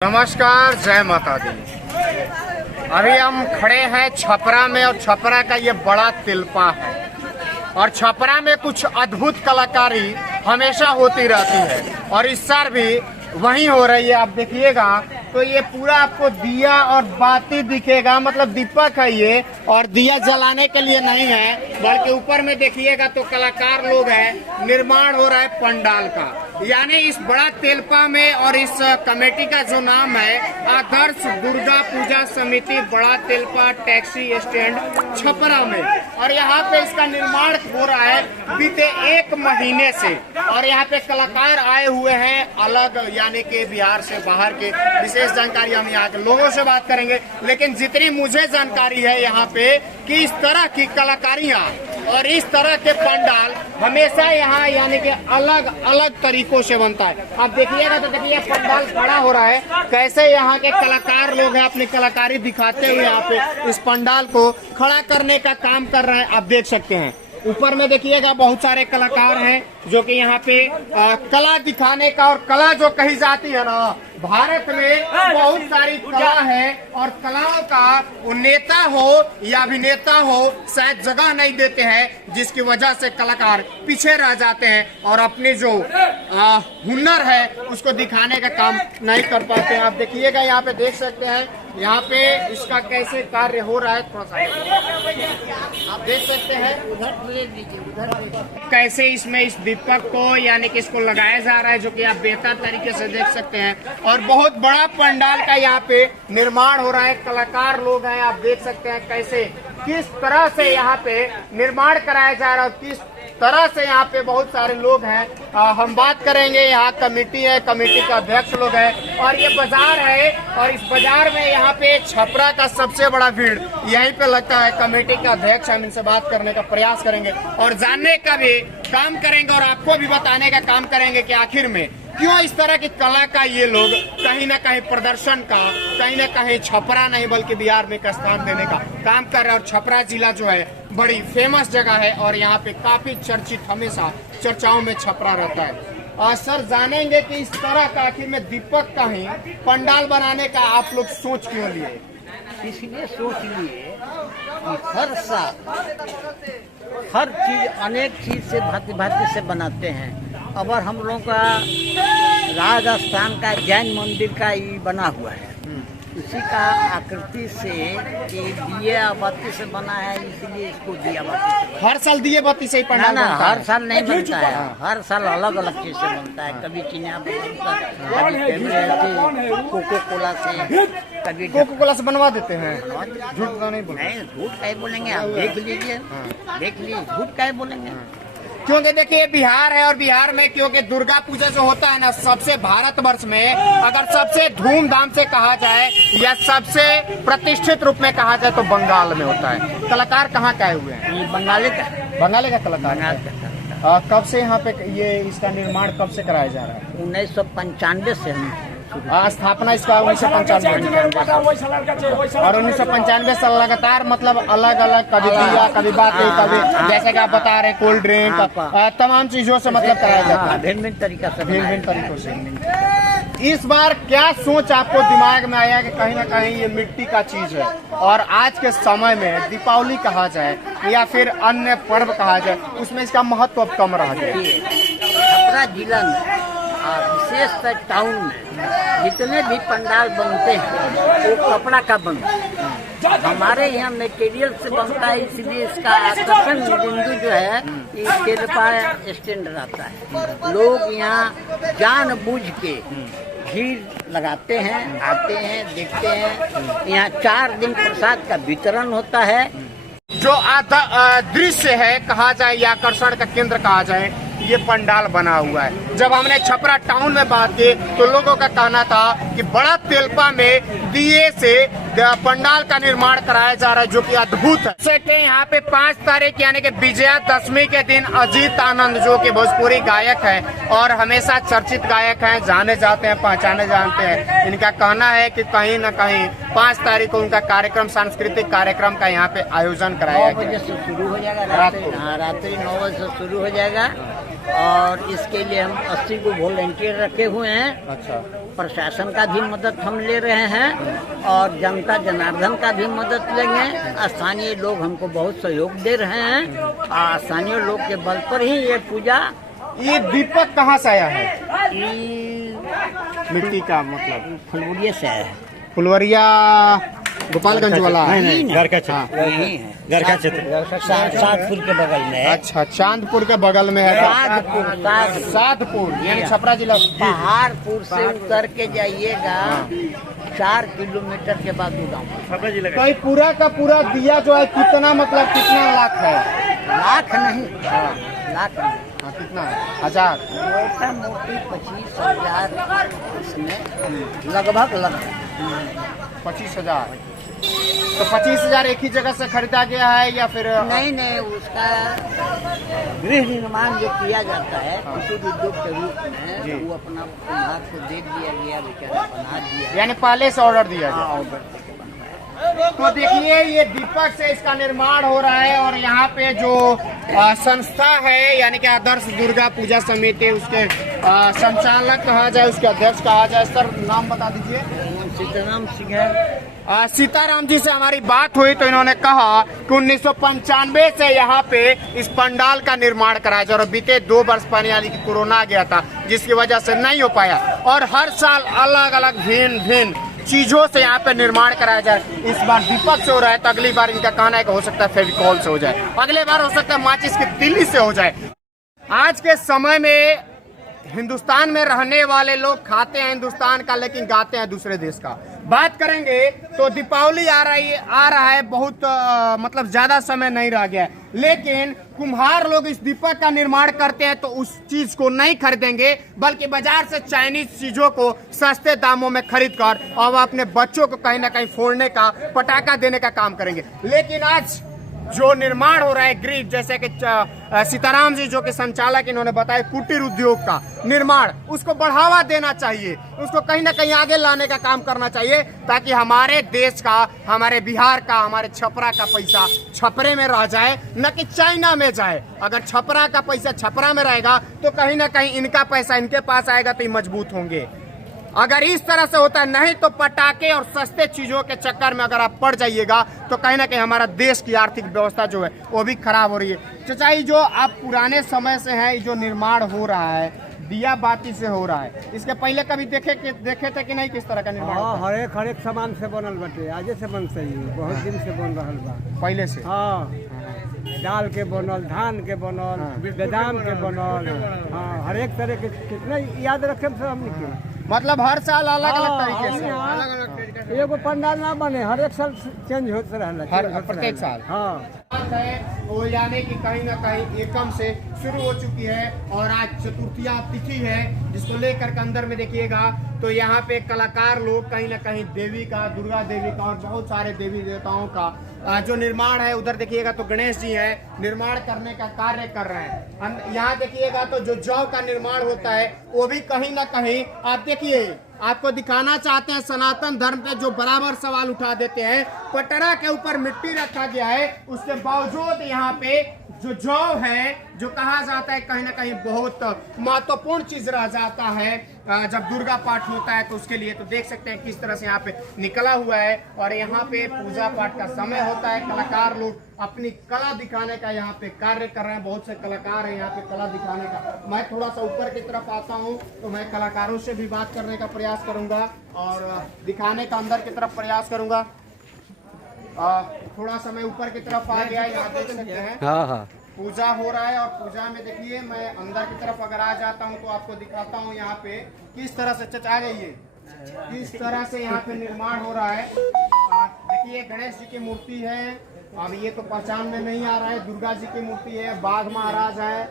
नमस्कार, जय माता दी। अभी हम खड़े हैं छपरा में और छपरा का ये बड़ा तिलपा है और छपरा में कुछ अद्भुत कलाकारी हमेशा होती रहती है और इस साल भी वही हो रही है। आप देखिएगा तो ये पूरा आपको दिया और बाती दिखेगा, मतलब दीपक है ये, और दिया जलाने के लिए नहीं है बल्कि ऊपर में देखिएगा तो कलाकार लोग हैं, निर्माण हो रहा है पंडाल का। यानी इस बड़ा तेलपा में और इस कमेटी का जो नाम है आदर्श दुर्गा पूजा समिति बड़ा तेलपा टैक्सी स्टैंड छपरा में, और यहाँ पे इसका निर्माण हो रहा है बीते 1 महीने से। और यहाँ पे कलाकार आए हुए हैं अलग, यानी कि बिहार से बाहर के। विशेष जानकारी हम यहाँ के लोगों से बात करेंगे, लेकिन जितनी मुझे जानकारी है यहाँ पे कि इस तरह की कलाकारियाँ और इस तरह के पंडाल हमेशा यहाँ यानी कि अलग अलग तरीकों से बनता है। आप देखिएगा तो देखिए पंडाल खड़ा हो रहा है, कैसे यहाँ के कलाकार लोग हैं अपनी कलाकारी दिखाते हुए यहाँ पे इस पंडाल को खड़ा करने का काम कर रहे हैं। आप देख सकते हैं ऊपर में देखिएगा बहुत सारे कलाकार हैं जो कि यहाँ पे कला दिखाने का, और कला जो कही जाती है ना, भारत में बहुत सारी कला है और कलाओं का वो नेता हो या अभिनेता हो शायद जगह नहीं देते हैं, जिसकी वजह से कलाकार पीछे रह जाते हैं और अपनी जो हुनर है उसको दिखाने का काम नहीं कर पाते हैं। आप देखिएगा यहाँ पे देख सकते हैं यहाँ पे इसका कैसे कार्य हो रहा है, थोड़ा सा आप देख सकते हैं उधर कैसे इसमें इस दीपक को यानी कि इसको लगाया जा रहा है, जो कि आप बेहतर तरीके से देख सकते हैं। और बहुत बड़ा पंडाल का यहाँ पे निर्माण हो रहा है, कलाकार लोग हैं, आप देख सकते हैं कैसे किस तरह से यहाँ पे निर्माण कराया जा रहा है और किस तरह से यहाँ पे बहुत सारे लोग हैं। हम बात करेंगे, यहाँ कमेटी है, कमेटी का अध्यक्ष लोग हैं और ये बाजार है और इस बाजार में यहाँ पे छपरा का सबसे बड़ा भीड़ यहीं पे लगता है। कमेटी का अध्यक्ष, हम इनसे बात करने का प्रयास करेंगे और जानने का भी काम करेंगे और आपको भी बताने का काम करेंगे कि आखिर में क्यों इस तरह की कला का ये लोग कहीं ना कहीं प्रदर्शन का, कहीं ना कहीं छपरा नहीं बल्कि बिहार में एक स्थान देने का काम कर रहा है। और छपरा जिला जो है बड़ी फेमस जगह है और यहाँ पे काफी चर्चित, हमेशा चर्चाओं में छपरा रहता है। सर, जानेंगे कि इस तरह का आखिर में दीपक का ही पंडाल बनाने का आप लोग सोच क्यों लिए? इसलिए सोच लिए कि हर साल हर चीज, अनेक चीज से भांति भांति से बनाते हैं। अगर हम लोगों का राजस्थान का जैन मंदिर का ये बना हुआ है, इसी का आकृति से ये दिया बाती से बना है, इसलिए इसको दिया बाती से। हर साल दिए बाती से ही पंडाल बनता है? हर साल नहीं बनता है, हर साल अलग अलग चीज से बनता है। कभी चिनिया बनता है, कभी कोको कोला से, कभी कोको कोला से बनवा देते हैं। झूठ तो नहीं बोलेंगे? नहीं, झूठ काहे बोलेंगे, आप देख लीजिए, देख लीजिए, झूठ काहे बोलेंगे। क्योंकि देखिए बिहार है और बिहार में क्योंकि दुर्गा पूजा जो होता है ना, सबसे भारतवर्ष में अगर सबसे धूमधाम से कहा जाए या सबसे प्रतिष्ठित रूप में कहा जाए तो बंगाल में होता है। कलाकार कहाँ के आए हुए हैं? ये बंगाली का कलाकार। कब से यहाँ पे ये इसका निर्माण कब से कराया जा रहा है? 1995 से हम स्थापना इसका 1995 और 1995 से लगातार, मतलब अलग अलग, कभी दिया, कभी बातें, कभी जैसे कि आप बता रहे कोल्ड ड्रिंक, तमाम चीजों से मतलब कराया जाता है, भिन्न भिन्न तरीकों से। इस बार क्या सोच आपको दिमाग में आया कि कहीं ना कहीं ये मिट्टी का चीज है और आज के समय में दीपावली कहा जाए या फिर अन्य पर्व कहा जाए, उसमें इसका महत्व अब कम रह गया? छपरा जिला में विशेषतर टाउन में जितने भी पंडाल बनते हैं वो कपड़ा का बनता है। हमारे यहाँ मटेरियल से बनता है, इसलिए इसका आकर्षण बिंदु जो है ये तेलपा स्टैंड रहता है। लोग यहाँ जानबूझ के भीड़ लगाते हैं, आते हैं, देखते हैं। यहाँ 4 दिन प्रसाद का वितरण होता है। जो दृश्य है कहा जाए या आकर्षण का केंद्र कहा जाए, ये पंडाल बना हुआ है। जब हमने छपरा टाउन में बात की तो लोगों का कहना था कि बड़ा तेलपा में दिए से पंडाल का निर्माण कराया जा रहा है, जो कि अद्भुत है। सकते हैं यहाँ पे 5 तारीख यानी कि विजयादशमी के दिन अजीत आनंद, जो कि भोजपुरी गायक है और हमेशा चर्चित गायक हैं, जाने जाते हैं, पहचाने जानते हैं। इनका कहना है कि कहीं न कहीं 5 तारीख को उनका कार्यक्रम, सांस्कृतिक कार्यक्रम का यहाँ पे आयोजन कराया गया। 9 बजे से शुरू हो जाएगा, रात्रि 9 बजे से शुरू हो जाएगा और इसके लिए हम 80 को वॉलंटियर रखे हुए हैं। अच्छा। प्रशासन का भी मदद हम ले रहे हैं और जनता जनार्दन का भी मदद लेंगे। स्थानीय लोग हमको बहुत सहयोग दे रहे हैं और स्थानीय लोग के बल पर ही ये पूजा। ये दीपक कहाँ से आया है? ये मिट्टी का मतलब फुलवरिया से है। फुलवरिया गोपालगंज वाला? नहीं, घर का क्षेत्र, यही है, घर का क्षेत्र सातपुर के बगल में है। अच्छा, चांदपुर के बगल में है। सातपुर यानी छपरा जिला। पहाड़पुर से उतर के जाइएगा 4 किलोमीटर के बाद गाँव। तो ये पूरा का पूरा दिया जो है कितना मतलब कितना लाख है? लाख नहीं, लाख नहीं, हाँ, कितना है? 1000? मोटा मोटी 25,000 इसमें लगभग 25,000। तो 25,000 एक ही जगह से खरीदा गया है या फिर? नहीं, उसका गृह निर्माण जो किया जाता है किसी भी उद्योग के रूप में, वो अपना कुम्हार को दे दिया गया, बेचारा बना दिया, यानी पहले से ऑर्डर दिया गया। ऑर्डर करके बनवाया। तो देखिए ये दीपक से इसका निर्माण हो रहा है और यहाँ पे जो संस्था है यानी कि आदर्श दुर्गा पूजा समिति, उसके संचालक कहा जाए, उसके अध्यक्ष कहा जाए, सर नाम बता दीजिए। सीताराम सिंह है। सीताराम जी से हमारी बात हुई तो इन्होंने कहा कि 1995 से यहाँ पे इस पंडाल का निर्माण कराया जाए और बीते 2 वर्ष पहले यानी कि कोरोना आ गया था जिसकी वजह से नहीं हो पाया और हर साल अलग अलग भिन्न चीजों से यहाँ पे निर्माण कराया जाए। इस बार दीपक से हो रहा है तो अगली बार इनका कहना है कि हो सकता है फेविकॉल से हो जाए, अगले बार हो सकता है माचिस की तिल्ली से हो जाए। आज के समय में हिंदुस्तान में रहने वाले लोग खाते हैं हिंदुस्तान का लेकिन गाते हैं दूसरे देश का। बात करेंगे तो दीपावली आ रहा है बहुत मतलब ज्यादा समय नहीं रह गया है, लेकिन कुम्हार लोग इस दीपक का निर्माण करते हैं तो उस चीज को नहीं खरीदेंगे बल्कि बाजार से चाइनीज चीजों को सस्ते दामों में खरीद कर और अपने बच्चों को कहीं ना कहीं फोड़ने का, पटाखा देने का काम करेंगे। लेकिन आज जो निर्माण हो रहा है गृह, जैसे कि सीताराम जी जो कि संचालक इन्होंने बताया कुटीर उद्योग का निर्माण, उसको बढ़ावा देना चाहिए, उसको कहीं ना कहीं आगे लाने का काम करना चाहिए ताकि हमारे देश का, हमारे बिहार का, हमारे छपरा का पैसा छपरे में रह जाए न कि चाइना में जाए। अगर छपरा का पैसा छपरा में रहेगा तो कहीं ना कहीं इनका पैसा इनके पास आएगा तो ये मजबूत होंगे। अगर इस तरह से होता है नहीं तो पटाखे और सस्ते चीजों के चक्कर में अगर आप पड़ जाइएगा तो कहीं ना कहीं हमारा देश की आर्थिक व्यवस्था जो है वो भी खराब हो रही है। चाचा जी, जो आप पुराने समय से है जो निर्माण हो रहा है दिया बाती से हो रहा है, इसके पहले कभी देखे थे कि नहीं किस तरह का निर्माण? हाँ, हर एक सामान से बनल बटे, आजे से बन सही, बहुत दिन से बन रहा बा पहले से। हाँ, दाल के बनल, धान के बनल, बादाम के बनल, हाँ, हर एक तरह के। कितना याद रखे सब हमने के, मतलब हर साल अलग अलग तरीके से, अलग अलग तरीके से एगो पंडाल ना बने, हर एक साल चेंज होते रहना, प्रत्येक साल। हाँ है वो यानी कि कहीं ना कहीं एकम से शुरू हो चुकी है और आज चतुर्थिया तिथि है जिसको लेकर के अंदर में देखिएगा तो यहाँ पे कलाकार लोग कहीं ना कहीं देवी का, दुर्गा देवी का और बहुत सारे देवी देवताओं का जो निर्माण है, उधर देखिएगा तो गणेश जी है निर्माण करने का कार्य कर रहे हैं। यहाँ देखिएगा तो जो जौ का निर्माण होता है वो भी कहीं ना कहीं आप देखिए, आपको दिखाना चाहते हैं सनातन धर्म पे जो बराबर सवाल उठा देते हैं। पटरा के ऊपर मिट्टी रखा गया है, उसके बावजूद यहाँ पे जो जौ है जो कहा जाता है कहीं ना कहीं बहुत महत्वपूर्ण चीज रह जाता है जब दुर्गा पाठ होता है तो उसके लिए। तो देख सकते हैं किस तरह से यहाँ पे निकला हुआ है और यहाँ पे पूजा पाठ का समय होता है। कलाकार लोग अपनी कला दिखाने का यहाँ पे कार्य कर रहे हैं, बहुत से कलाकार हैं यहाँ पे कला दिखाने का। मैं थोड़ा सा ऊपर की तरफ आता हूँ तो मैं कलाकारों से भी बात करने का प्रयास करूंगा और दिखाने का अंदर की तरफ प्रयास करूंगा। थोड़ा समय ऊपर की तरफ आ गया, यहाँ देख सकते हैं। हाँ पूजा हो रहा है और पूजा में देखिए मैं अंदर की तरफ अगर आ जाता हूँ तो आपको दिखाता हूँ यहाँ पे किस तरह से चचा जाइए, किस तरह से यहाँ पे निर्माण हो रहा है। देखिए गणेश जी की मूर्ति है, अब ये तो पहचान में नहीं आ रहा है, दुर्गा जी की मूर्ति है, बाघ महाराज है।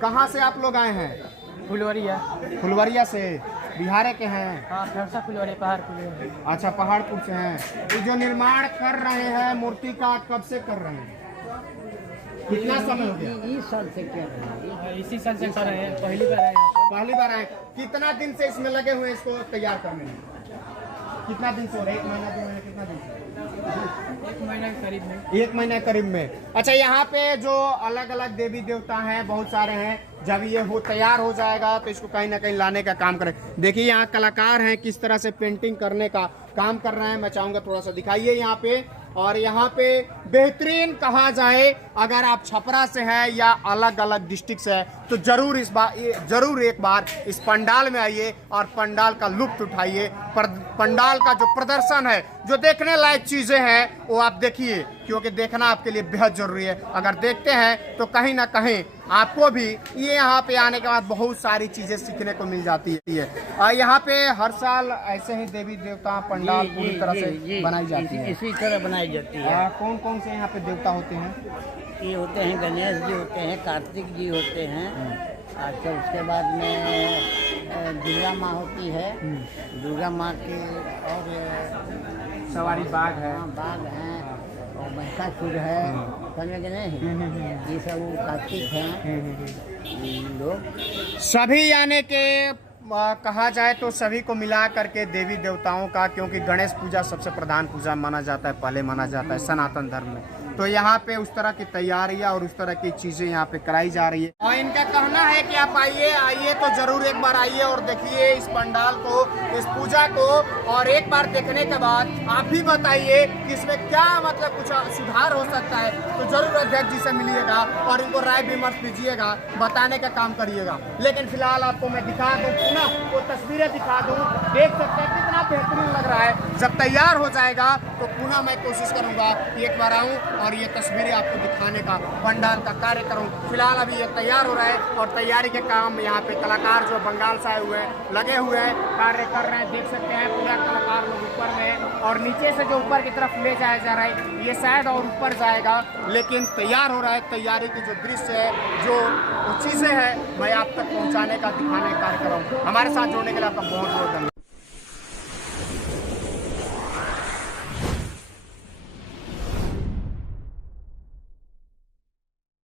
कहाँ से आप लोग आए हैं? फुलवरिया। फुलवरिया से, बिहार के हैं? हाँ, फुलवरिया पहाड़पुर। अच्छा, पहाड़पुर से हैं। ये जो निर्माण कर रहे हैं मूर्ति का कब से कर रहे हैं, कितना समय हो गया? इस साल से क्या है? इसी साल से कर रहे हैं, पहली बार आए। पहली बार आए। कितना दिन से इसमें लगे हुए इसको तैयार करने में? कितना दिन से हो रहा है? 1 महीना 2 महीना कितना दिन से? 1 महीने के करीब में। 1 महीने करीब में। अच्छा, यहाँ पे जो अलग अलग देवी देवता हैं बहुत सारे हैं, जब ये हो तैयार हो जाएगा तो इसको कहीं ना कहीं लाने का काम करें। देखिए यहाँ कलाकार हैं किस तरह से पेंटिंग करने का काम कर रहे हैं, मैं चाहूँगा थोड़ा सा दिखाइए यहाँ पे। और यहाँ पे बेहतरीन कहा जाए, अगर आप छपरा से हैं या अलग अलग डिस्ट्रिक्ट से हैं तो जरूर एक बार इस पंडाल में आइए और पंडाल का लुत्फ उठाइए। पंडाल का जो प्रदर्शन है, जो देखने लायक चीजें हैं वो आप देखिए, क्योंकि देखना आपके लिए बेहद जरूरी है। अगर देखते हैं तो कहीं ना कहीं आपको भी ये यहाँ पे आने के बाद बहुत सारी चीजें सीखने को मिल जाती है। और यहाँ पे हर साल ऐसे ही देवी देवता पंडाल पूरी तरह से बनाई जाती है, इसी तरह बनाई जाती है। कौन कौन से यहाँ पे देवता होते हैं? ये होते हैं गणेश जी होते हैं, कार्तिक जी होते हैं। अच्छा, उसके बाद में दुर्गा माँ होती है, दुर्गा माँ के और सवारी बाघ है, बाघ हैं और महिषासुर है, समझ गए नहीं? ये सब कार्तिक हैं लोग सभी यानी के कहा जाए तो सभी को मिला करके देवी देवताओं का, क्योंकि गणेश पूजा सबसे प्रधान पूजा माना जाता है, पहले माना जाता है सनातन धर्म में। तो यहाँ पे उस तरह की तैयारियां और उस तरह की चीजें यहाँ पे कराई जा रही है। और इनका कहना है कि आप आइए तो जरूर एक बार आइए और देखिए इस पंडाल को, इस पूजा को, और एक बार देखने के बाद आप भी बताइए कि इसमें क्या मतलब कुछ सुधार हो सकता है। तो जरूर अध्यक्ष जी से मिलिएगा और इनको राय विमर्श दीजिएगा, बताने का काम करिएगा। लेकिन फिलहाल आपको मैं दिखा दूँ, पुनः वो तस्वीरें दिखा दूँ, देख सकते हैं कितना बेहतरीन लग रहा है। जब तैयार हो जाएगा तो पुनः मैं कोशिश करूँगा कि एक बार आऊँ और ये तस्वीरें आपको दिखाने का, पंडाल का कार्य करूं। फिलहाल अभी ये तैयार हो रहा है और तैयारी के काम यहाँ पे कलाकार जो बंगाल से आए हुए हैं लगे हुए हैं, कार्य कर रहे हैं। देख सकते हैं पूरा कलाकार लोग ऊपर में, और नीचे से जो ऊपर की तरफ ले जाया जा रहा है ये शायद और ऊपर जाएगा, लेकिन तैयार हो रहा है। तैयारी की जो दृश्य है, जो चीज़ें हैं, मैं आप तक पहुँचाने का, दिखाने का कार्य कर रहा हूँ। हमारे साथ जुड़ने के लिए आपका बहुत बहुत धन्यवाद।